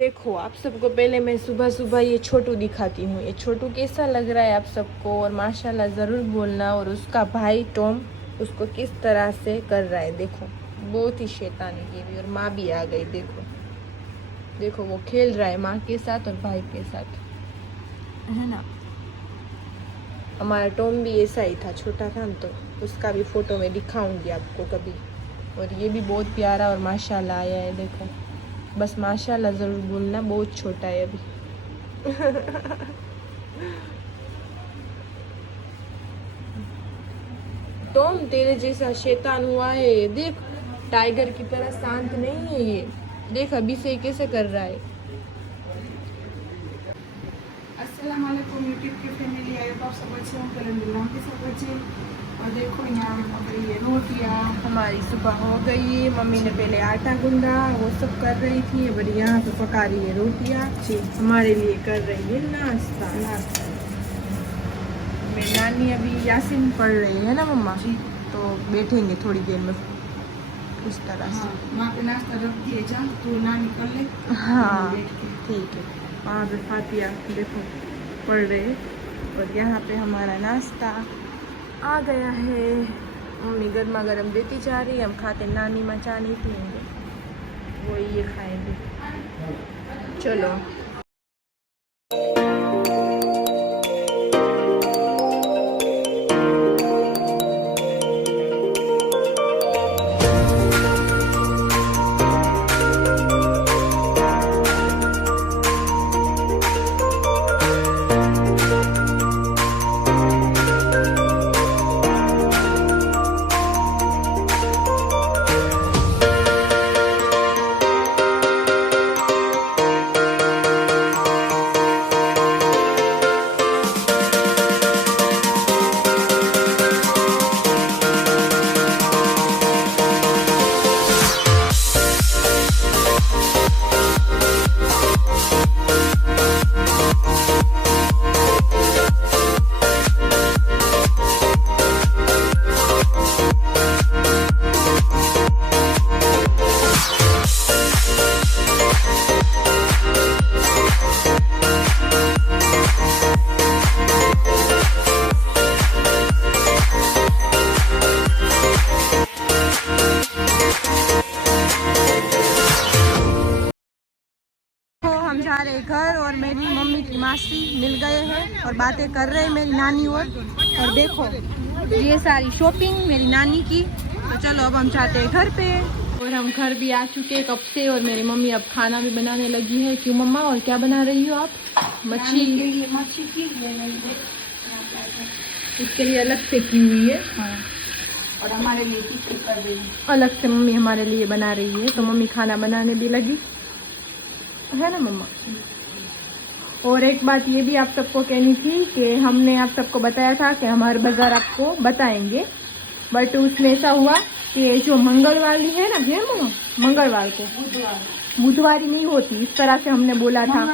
देखो आप सबको पहले मैं सुबह सुबह ये छोटू दिखाती हूँ। ये छोटू कैसा लग रहा है आप सबको, और माशाल्लाह ज़रूर बोलना। और उसका भाई टॉम उसको किस तरह से कर रहा है, देखो बहुत ही शैतानी की भी। और माँ भी आ गई, देखो देखो वो खेल रहा है माँ के साथ और भाई के साथ, है ना। हमारा टॉम भी ऐसा ही था, छोटा था ना, तो उसका भी फ़ोटो मैं दिखाऊंगी आपको कभी। और ये भी बहुत प्यारा और माशाल्लाह आया है, देखो। बस माशाल्लाह ज़रूर बोलना, बहुत छोटा है अभी। टॉम तेरे जैसा शैतान हुआ है, देख टाइगर की तरह शांत नहीं है ये। देख अभी से कैसे कर रहा है। अस्सलाम वालेकुम यूट्यूब की फैमिली, आई आप सब अच्छे होंगे अल्हम्दुलिल्लाह के सब अच्छे। और देखो यहाँ पे पक रही है रोटियाँ। हमारी सुबह हो गई, मम्मी ने पहले आटा गूंदा वो सब कर रही थी, बड़ी यहाँ पे पका रही है रोटियाँ। हमारे लिए कर रही है नाश्ता। मेरी नानी अभी यासीन पढ़ रही है ना मम्मा जी, तो बैठेंगे थोड़ी देर में उस तरह से। वहाँ पे नाश्ता रख दिए जा, तू ना निकल ले। हाँ ठीक है। वहाँ पे फातिया देखो पढ़ रहे, और यहाँ पे हमारा नाश्ता आ गया है। मम्मी गर्मा गर्म देती जा रही है, हम खाते नानी मचा नहीं पियेंगे, वो ये खाएंगे। चलो हम जा रहे घर, और मेरी मम्मी की मासी मिल गए हैं और बातें कर रहे हैं मेरी नानी। और देखो ये सारी शॉपिंग मेरी नानी की। तो चलो अब हम जाते हैं घर पे, और हम घर भी आ चुके कब से। और मेरी मम्मी अब खाना भी बनाने लगी है। क्यों मम्मा, और क्या बना रही हो आप? मच्छी। मच्छी की इसके लिए अलग से की हुई है। हाँ। और हमारे लिए चिकन कर देंगे अलग से, मम्मी हमारे लिए बना रही है। तो मम्मी खाना बनाने भी लगी है ना मम्मा। और एक बात ये भी आप सबको कहनी थी कि हमने आप सबको बताया था कि हमारे बाजार आपको बताएंगे, बट उसमें ऐसा हुआ कि जो मंगलवारी है ना, ये मम्मा मंगलवार को बुधवारी नहीं होती, इस तरह से हमने बोला था,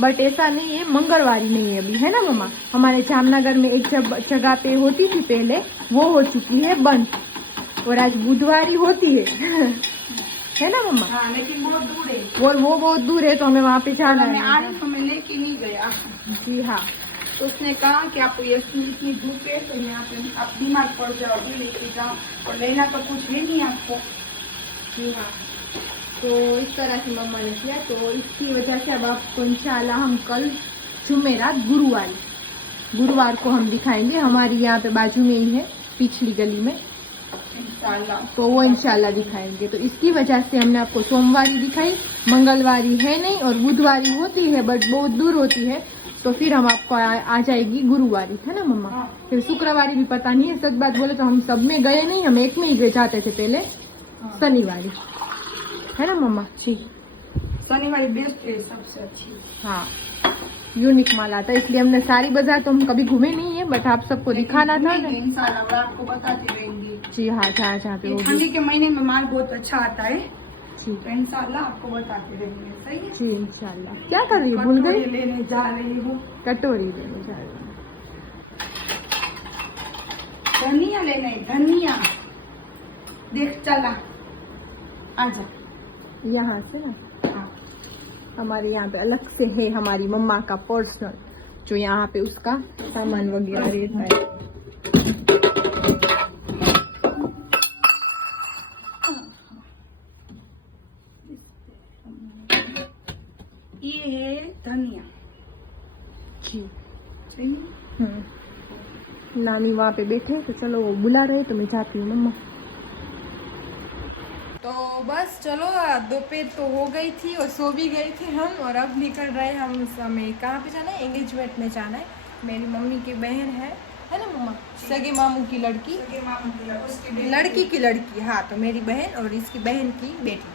बट ऐसा नहीं है, मंगलवारी नहीं है अभी, है ना मम्मा। हमारे जामनगर में एक जगह पे होती थी पहले, वो हो चुकी है बंद, और आज बुधवारी होती है ना मम्मा। हाँ, लेकिन बहुत दूर है, और वो बहुत दूर है, तो हमें वहाँ पे जाना मैं आ है। रही तो मैं लेके नहीं गया। जी हाँ, तो उसने कहा कि आपको ये इतनी धूप है तो यहाँ पे आप बीमार पड़ जाओगे, लेके जाओ, और लेना तो कुछ है नहीं आपको। जी हाँ। तो इस तरह से मम्मा ने किया, तो इसकी वजह से अब आपको इंशाल्लाह हम कल जुमेरात गुरुवार को हम दिखाएंगे। हमारी यहाँ पे बाजू में ही है, पिछली गली में, इंशाल्लाह। तो वो इंशाल्लाह दिखाएंगे। तो इसकी वजह से हमने आपको सोमवारी दिखाई, मंगलवारी है नहीं, और बुधवारी होती है बट बहुत दूर होती है, तो फिर हम आपको आ जाएगी गुरुवारी, है ना मम्मा। हाँ। फिर शुक्रवारी भी पता नहीं है, सच बात बोले तो हम सब में गए नहीं, हम एक में ही जाते थे पहले। हाँ। शनिवारी, है ना मम्मा जी। शनिवार बेस्ट है, सबसे अच्छी। हाँ, यूनिक माल आता है, इसलिए हमने सारी बाजार तो हम कभी घूमे नहीं है, बट आप सबको दिखाना था ना। इंशाल्लाह मैं आपको बताती रहेंगी। जी हाँ, जहाँ जहाँ पे होगी। ठंडी के महीने में माल बहुत अच्छा आता है, जी तो इंशाल्लाह आपको बताते रहेंगे। सही है जी इंशाल्लाह। क्या कर रही है, भूल गई? लेने जा रही हूँ, कटोरी लेने जा रही हूँ। धनिया लेने, धनिया देख चला, आजा। यहाँ से ना। हाँ। हमारे यहाँ पे अलग से है हमारी मम्मा का पर्सनल, जो यहाँ पे उसका सामान वगैरह रहता है। ये है धनिया जी सही। नानी वहाँ पे बैठे तो चलो वो बुला रहे तो मैं जाती हूँ मम्मा। तो बस चलो दोपहर तो हो गई थी और सो भी गए थे हम, और अब निकल रहे हम। हमें कहाँ पे जाना है? एंगेजमेंट में जाना है। मेरी मम्मी की बहन है ना मम्मा, सगे मामू की लड़की, लड़की की लड़की, हाँ, तो मेरी बहन और इसकी बहन की बेटी।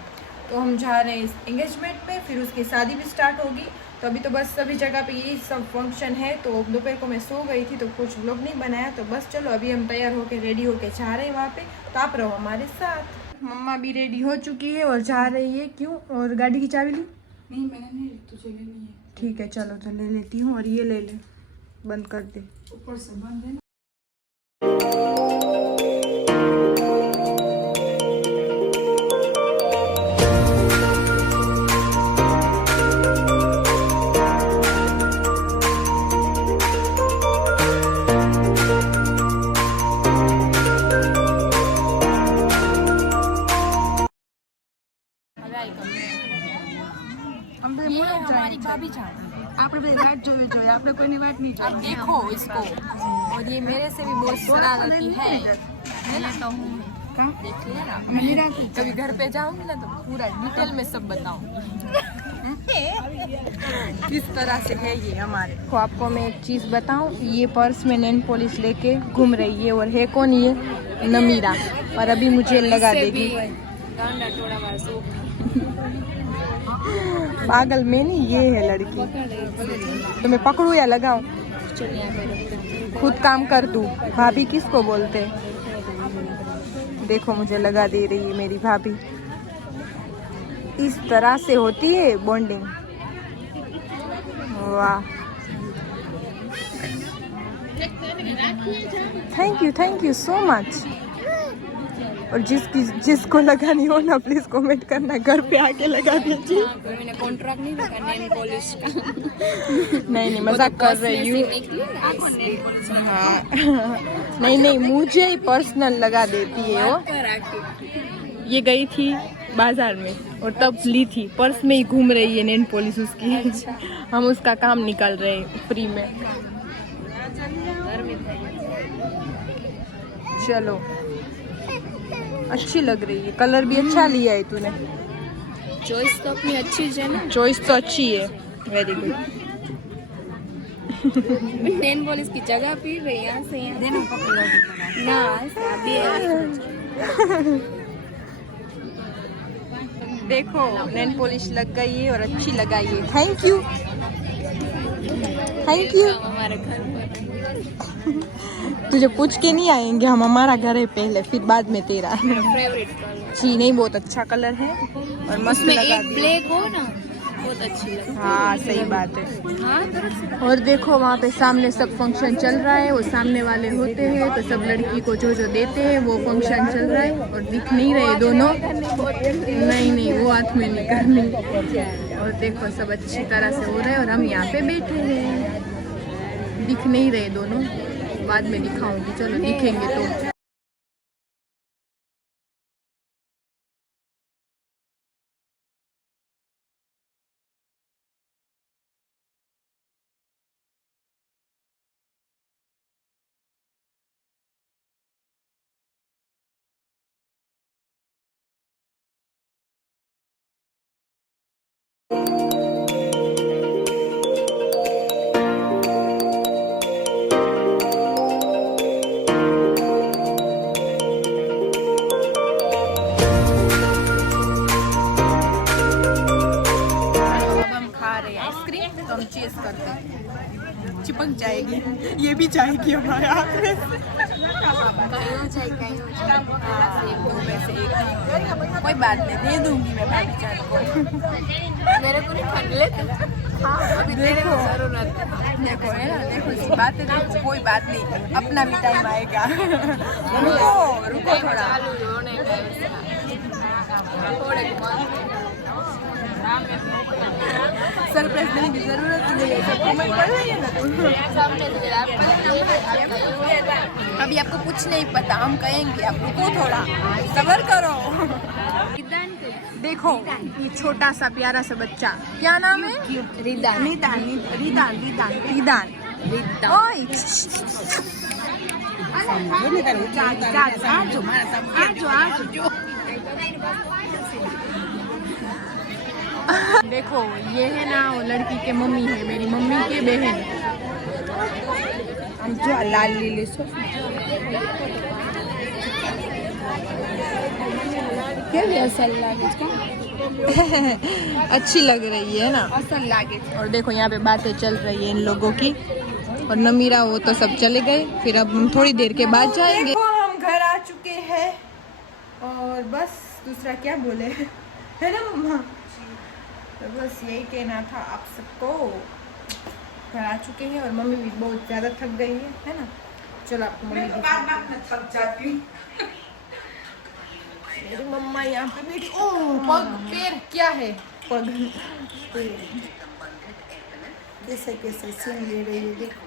तो हम जा रहे हैं इस एंगेजमेंट पे, फिर उसकी शादी भी स्टार्ट होगी। तो अभी तो बस सभी जगह पे यही सब फंक्शन है। तो दोपहर को मैं सो गई थी तो कुछ व्लॉग नहीं बनाया। तो बस चलो अभी हम तैयार होके रेडी होके जा रहे हैं वहाँ पे, तो आप रहो हमारे साथ। मम्मा भी रेडी हो चुकी है और जा रही है। क्यों? और गाड़ी की चाबी ली? नहीं मैंने नहीं ली, तुझे लेनी है। ठीक है चलो तो ले लेती हूँ। और ये ले ले, बंद कर दे, ऊपर से बंद है ना। हमारी भाभी जान, आपने बड़ी वाट जो आपने कोई नहीं वाट नहीं अब देखो इसको। और ये मेरे से भी बहुत शरारती है ना, तो हूँ देख लेना। कभी घर पे जाऊंगी ना तो पूरा डिटेल में सब बताऊंगी किस तरह से है ये हमारे। तो आपको मैं एक चीज बताऊं, ये पर्स में नेल पॉलिश लेके घूम रही है। और है कौन? ये नमीरा। और अभी मुझे लगा देगी। पागल में नहीं, ये है लड़की। तो मैं पकड़ू या लगाऊं? खुद काम कर दूं? भाभी किसको बोलते? देखो मुझे लगा दे रही है मेरी भाभी। इस तरह से होती है बॉन्डिंग। वाह, थैंक यू सो मच। और जिसको लगानी हो ना प्लीज कमेंट करना, घर पे आके लगा दीजिए। मैंने कॉन्ट्रैक्ट नहीं रखा नेल पॉलिश का। नहीं मजाक कर रही हूँ। हाँ नहीं मुझे ही पर्सनल लगा देती है वो। ये गई थी बाजार में और तब ली थी, पर्स में ही घूम रही है नेल पॉलिश उसकी। हम उसका काम निकाल रहे हैं फ्री में। चलो अच्छी लग रही है, कलर भी अच्छा लिया है तूने। चॉइस तो अपनी अच्छी है ना। चॉइस तो अच्छी है, वेरी गुड। नेल पॉलिश की जगह पी रही यहाँ से ना शादी है। देखो नेल पॉलिश लग गई है और अच्छी लगाई है। थैंक यू हमारे घर पर तुझे पूछ के नहीं आएंगे हम, हमारा घर है पहले फिर बाद में तेरा। फेवरेट कलर जी नहीं, बहुत अच्छा कलर है और मस्त उसमें लगा एक दिया। ब्लैक हो ना, बहुत अच्छी लगती है। हाँ सही बात है। हाँ और देखो वहाँ पे सामने सब फंक्शन चल रहा है। वो सामने वाले होते हैं तो सब लड़की को जो देते हैं वो फंक्शन चल रहा है। और दिख नहीं रहे दोनों, नहीं वो हाथ में नहीं करनी। और देखो सब अच्छी तरह से हो रहा है और हम यहाँ पे बैठे हैं। दिख नहीं रहे दोनों, बाद में दिखाऊंगी। चलो दिखेंगे तो। हम चेस करते हैं, चिपक जाएगी, ये भी जाएगी हमारे हाथ में। कोई बात नहीं, दे दूंगी मैं भाभी जान को। मेरे को नहीं ठंड लेते। देखो देखो है ना, देखो इसी बात है, देखो कोई बात नहीं, अपना भी टाइम आएगा। रुको थोड़ा। सरप्राइज देने की जरूरत नहीं है, सबको मैं पढ़ रही है ना अभी आपको कुछ नहीं पता, हम कहेंगे आपको को थोड़ा सब्र करो। देखो ये छोटा सा प्यारा सा बच्चा, क्या नाम है? रिदान। रिदान रिदान रिदान रिदान ओए देखो ये है ना वो लड़की के मम्मी है, मेरी मम्मी की बहन। जो लाल लीले सो अच्छी लग रही है ना, असल लागे। और देखो यहाँ पे बातें चल रही है इन लोगों की, और नमीरा वो तो सब चले गए, फिर अब हम थोड़ी देर के बाद जाएंगे। देखो हम घर आ चुके हैं और बस दूसरा क्या बोले है ना मम्मा, तो बस यही कहना था आप सबको। घर आ चुके हैं और मम्मी भी बहुत ज़्यादा थक गई है ना। चलो आपको मम्मी थक जाती हूँ। मेरी मम्मा यहाँ पे बैठी, ओह पग पैर क्या है पग, कैसे कैसे सीन ले रही है देखो।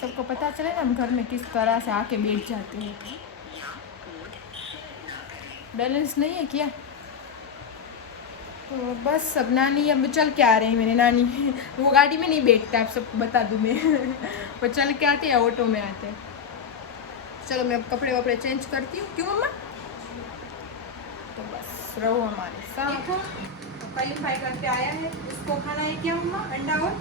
सबको पता चले ना हम घर में किस तरह से आके बैठ जाते हैं। बैलेंस नहीं है क्या? तो बस अब नानी अब चल के आ रहे हैं मेरे नानी वो गाड़ी में नहीं बैठता, आप सबको बता दूँ मैं वो चल के आते या ऑटो में आते। चलो मैं अब कपड़े वपड़े चेंज करती हूँ, क्यों मम्मा? तो बस रहो हमारे साथ। फ्राई फ्राई करके आया है, उसको खाना है क्या मम्मा? अंडा और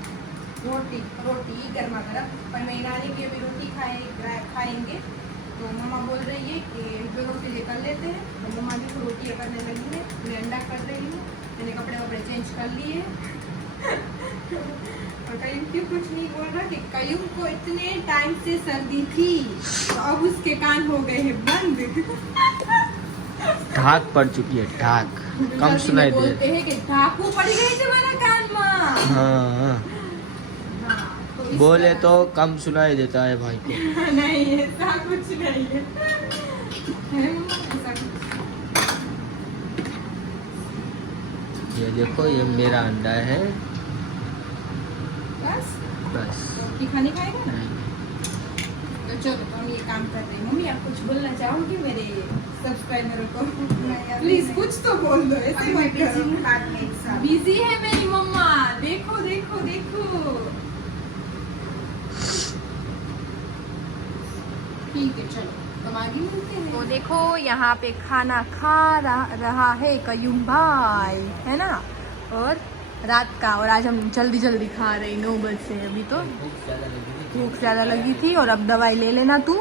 रोटी, रोटी गर्मा गर्म। पर मेरी नानी भी अभी रोटी खाएंगे, तो मम्मा बोल रही है कि जो रोटी लेकर लेते हैं, तो मम्मा भी तो रोटी करने लगी है, मैं अंडा कर रही हूँ। मैंने कपड़े वपड़े चेंज कर लिए और कयूम क्यों कुछ नहीं बोल रहा कि कयूम को इतने टाइम से सर्दी थी तो अब उसके कान हो गए हैं बंद ढाक पड़ चुकी है, ढाक कम सुनाई दे। बोलते हैं कि ढाकू पड़ गई तुम्हारा कान में। हाँ तो बोले तो कम सुनाई देता है भाई को। नहीं ऐसा कुछ नहीं है, ऐसा कुछ। ये देखो ये मेरा अंडा है, बस बस रोटी खानी खाएगा ना। तो चलो तो हम ये काम कर रहे हैं। मम्मी आप कुछ बोलना चाहोगी मेरे सब्सक्राइबरों को? प्लीज कुछ तो बोल दो, ऐसे मत करो। बिजी है मेरी मम्मा, देखो देखो देखो। ठीक है चलो तो आगे मिलते हैं। तो देखो यहाँ पे खाना खा रहा है कयूम भाई, है ना, और रात का। और आज हम जल्दी जल्दी खा रहे 9 बजे, अभी तो भूख ज़्यादा लगी थी। और अब दवाई ले लेना तू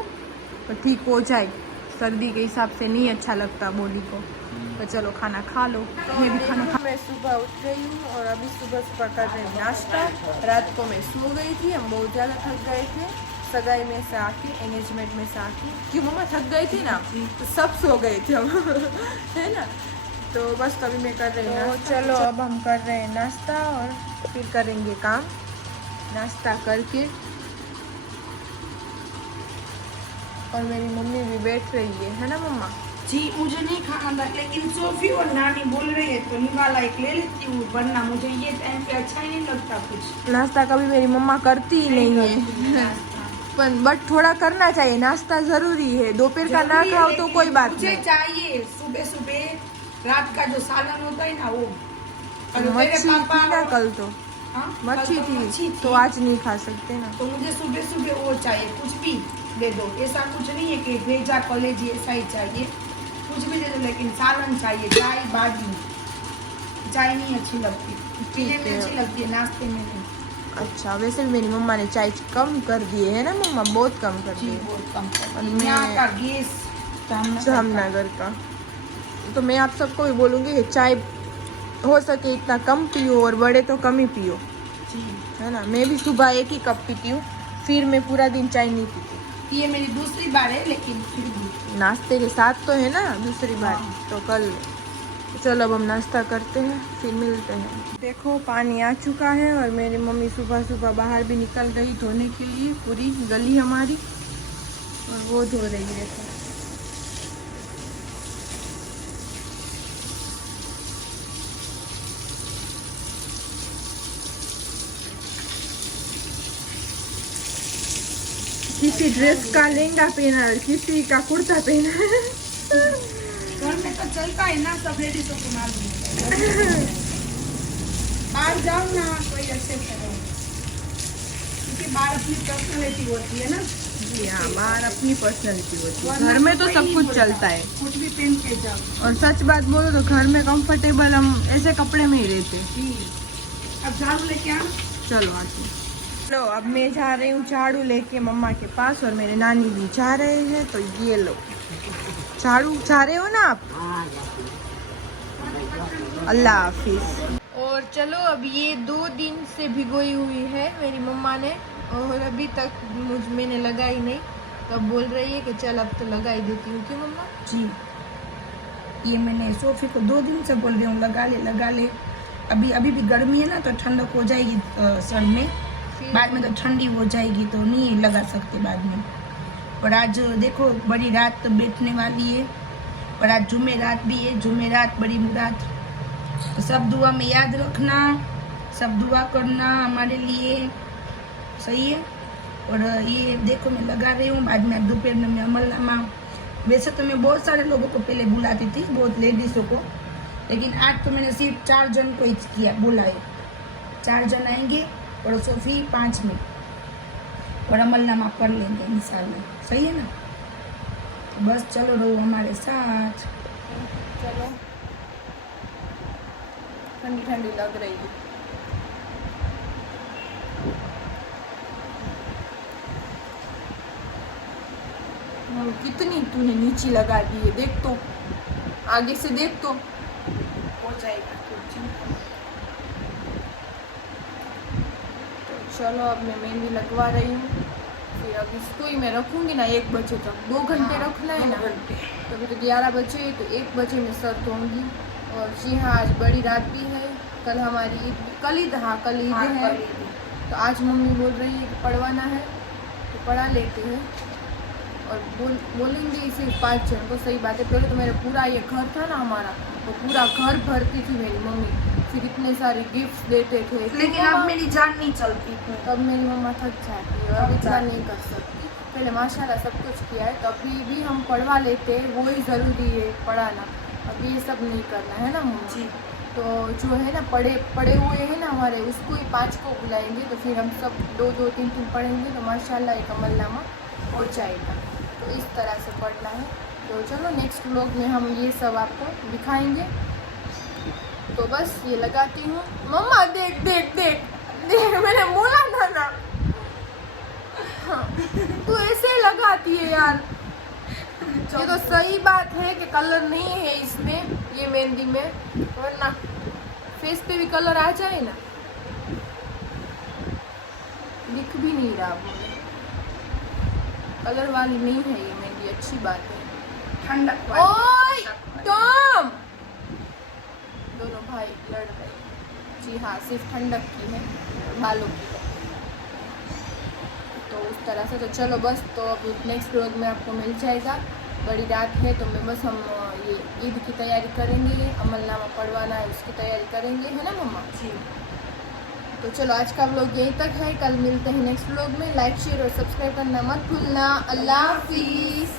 तो ठीक हो जाए, सर्दी के हिसाब से नहीं अच्छा लगता बॉडी को। तो चलो खाना खा लो, मैं भी खाना खा। मैं सुबह उठ गई हूँ और अभी सुबह कर रही नाश्ता। रात को मैं सो गई थी, हम बहुत ज़्यादा थक गए थे सगाई में से आके, एंगेजमेंट में से आके। क्यों मम्मा थक गई थी ना, तो सब सो गए थे हम है ना। तो बस तभी मैं कर रही हूँ। तो चलो अब हम कर रहे हैं नाश्ता और फिर करेंगे काम। नाश्ता करके और मेरी मम्मी भी बैठ रही है ना मम्मा? जी मुझे नहीं खाना था, लेकिन सोफी और नानी बोल रही है तो निवाला एक ले लेती हूँ, वरना मुझे ये टाइम पे अच्छा ही नहीं लगता कुछ। नाश्ता कभी मेरी मम्मा करती ही नहीं है बट थोड़ा करना चाहिए, नाश्ता जरूरी है। दोपहर का ना खाओ तो कोई बात मुझे नहीं। चाहिए सुबह सुबह रात का जो सालन होता है ना वो। मच्छी थी ना कल, तो हाँ, मच्छी कल तो थी तो आज नहीं खा सकते ना। तो मुझे सुबह सुबह वो चाहिए, कुछ भी दे दो। ऐसा कुछ नहीं है कि भेजा कॉलेज ऐसा ही चाहिए, कुछ भी दे दो, लेकिन सालन चाहिए। चाय बाजी, चाय नहीं अच्छी लगती, पीने में अच्छी लगती है, नाश्ते में नहीं। अच्छा, वैसे भी मेरी मम्मा ने चाय कम कर दिए है ना मम्मा, बहुत कम कर जी दिए। बहुत कम और मैं यहाँ का गैस जामनगर का। तो मैं आप सबको भी बोलूँगी कि चाय हो सके इतना कम पियो और बड़े तो कम ही पियो, जी है ना। मैं भी सुबह 1 ही कप पीती हूँ, फिर मैं पूरा दिन चाय नहीं पीती। ये मेरी दूसरी बार है, लेकिन फिर भी नाश्ते के साथ तो है ना दूसरी बार, तो कल। चलो अब हम नाश्ता करते हैं, फिर मिलते हैं। देखो पानी आ चुका है और मेरी मम्मी सुबह सुबह बाहर भी निकल गई धोने के लिए, पूरी गली हमारी, और वो धो रही है। देखो किसी ड्रेस का लहंगा पहना है, किसी का कुर्ता पहना है। घर में तो चलता है ना, सब लेडीजों को मालूम होता है। बाहर जाओ ना कोई अच्छे से रहो, क्योंकि बाहर अपनी पर्सनैलिटी होती है ना। जी हाँ, बाहर अपनी पर्सनैलिटी होती है, घर में तो सब कुछ चलता है। कुछ भी पहन के जाओ। और सच बात बोलो तो घर में कंफर्टेबल हम ऐसे कपड़े में ही रहते। जी, अब झाड़ू लेके आ। चलो आते। लो अब मैं जा रही हूँ झाड़ू लेके मम्मा के पास, और मेरे नानी भी जा रहे हैं। तो ये लो झाड़ू, जा रहे हो ना आप? अल्लाह हाफिज। और चलो अब ये 2 दिन से भिगोई हुई है मेरी मम्मा ने, और अभी तक मैंने लगाई नहीं। तो अब बोल रही है कि चल अब तो लगा ही देती हूँ। क्यों मम्मा? जी, ये मैंने सोफी को 2 दिन से बोल रही हूँ लगा ले लगा ले। अभी भी गर्मी है ना, तो ठंडक हो जाएगी सर में, बाद में तो ठंडी हो जाएगी, तो नहीं लगा सकते बाद में। और आज देखो बड़ी रात बैठने वाली है, और आज जुमेरात भी है, जुमेरात बड़ी मुराद। तो सब दुआ में याद रखना, सब दुआ करना हमारे लिए, सही है। और ये देखो मैं लगा रही हूँ, बाद में दोपहर में मैं अमलनामा। वैसे तो मैं बहुत सारे लोगों को पहले बुलाती थी, बहुत लेडीज़ों को, लेकिन आज तो मैंने सिर्फ 4 जन को ही किया, बुलाए। 4 जन आएंगे और सोफी 5 में, और अमलनामा कर लेंगे इंशाल्लाह, सही है ना। तो बस चलो रहो हमारे साथ। चलो, ठंडी ठंडी लग रही है। कितनी तूने नीचे लगा दी है, देख तो, आगे से देख तो। हो जाएगा चलो अब मैं मेहंदी लगवा रही हूँ, फिर अब इसको ही मैं रखूँगी ना 1 बजे तक। 2 घंटे रखना है ना, तो अभी तो 11 बजे, तो 1 बजे मैं सर धोऊंगी। और जी हाँ, आज बड़ी रात भी है, कल हमारी ईद, कल ईद, हाँ कल ईद है। तो आज मम्मी बोल रही है कि पढ़वाना है, तो पढ़ा लेते हैं। और बोलेंगे सिर्फ 5 जन को, सही बात है। पहले तो मेरा पूरा ये घर था ना हमारा, वो पूरा घर भरती थी मेरी मम्मी, फिर इतने सारे गिफ्ट्स देते थे। लेकिन अब मेरी जान नहीं चलती, तब मेरी मम्मा थक जाती है, अब इतना नहीं कर सकती। पहले माशाल्लाह सब कुछ किया है, तो अभी भी हम पढ़वा लेते हैं, वो ही ज़रूरी है पढ़ाना। अब ये सब नहीं करना है ना मम्मा जी। तो जो है ना पढ़े हुए हैं ना हमारे, उसको ही 5 को बुलाएंगे, तो फिर हम सब 2-2, 3-3 पढ़ेंगे, तो माशाल्लाह एक अमलनामा हो जाएगा। तो इस तरह से पढ़ना है। तो चलो नेक्स्ट व्लॉग में हम ये सब आपको दिखाएंगे। तो बस ये लगाती हूँ। मम्मा देख देख देख देख, मैंने बोला था ना। हाँ, तू ऐसे लगाती है यार। ये तो सही बात है कि कलर नहीं है इसमें, ये मेहंदी में, वरना फेस पे भी कलर आ जाए ना, दिख भी नहीं रहा। कलर वाली नहीं है ये मेहंदी, अच्छी बात है। ठंडक ओए टॉम, दोनों भाई लड़ रहे। जी हाँ, सिर्फ ठंडक की है, बालों की है। तो उस तरह से। तो चलो बस, तो अब नेक्स्ट व्लॉग में आपको मिल जाएगा। बड़ी रात है, तो मैं बस हम ये ईद की तैयारी करेंगे, अमलनामा पढ़वाना है उसकी तैयारी करेंगे, है ना मम्मा जी। तो चलो आज का व्लॉग यहीं तक है, कल मिलते हैं नेक्स्ट व्लॉग में। लाइक शेयर और सब्सक्राइब करना मत भूलना। अल्लाह हाफिज़।